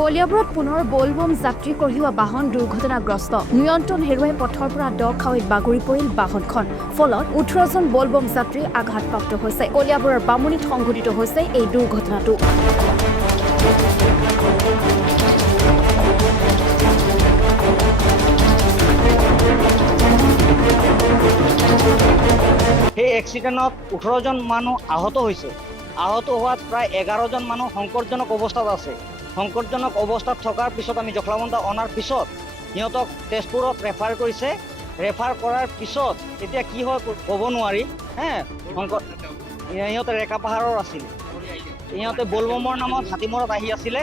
কলিয়াবৰত পুনৰ বলবম যাত্ৰী কঢ়িওৱা বাহন দুৰ্ঘটনাগ্ৰস্ত নিয়ন্ত্ৰণ হেৰুৱাই পথৰ পৰা দ খাৱৈত বাগৰি পৰিল বাহনখন ফলত 18জন বলবম যাত্ৰী আঘাতপ্ৰাপ্ত হৈছে কলিয়াবৰৰ বামুণীত সংঘটিত হৈছে এই দুৰ্ঘটনাটো এই এক্সিডেণ্টত 18জন মানুহ আহত হৈছে আহত হোৱাত প্ৰায় 11জন মানুহ সংকটজনক অৱস্থাত আছে সংকটজনক অৱস্থাত থকাৰ পিছত আমি জখলাবন্ধা অনাৰ পিছত সিহঁতক তেজপুৰত ৰেফাৰ কৰিছে ৰেফাৰ কৰাৰ পিছত এতিয়া কি হয় ক'ব নোৱাৰি সিহঁতে ৰেকা পাহাৰৰ আছিল সিহঁতে বলবমৰ নামত হাতীমূৰত আহি আছিলে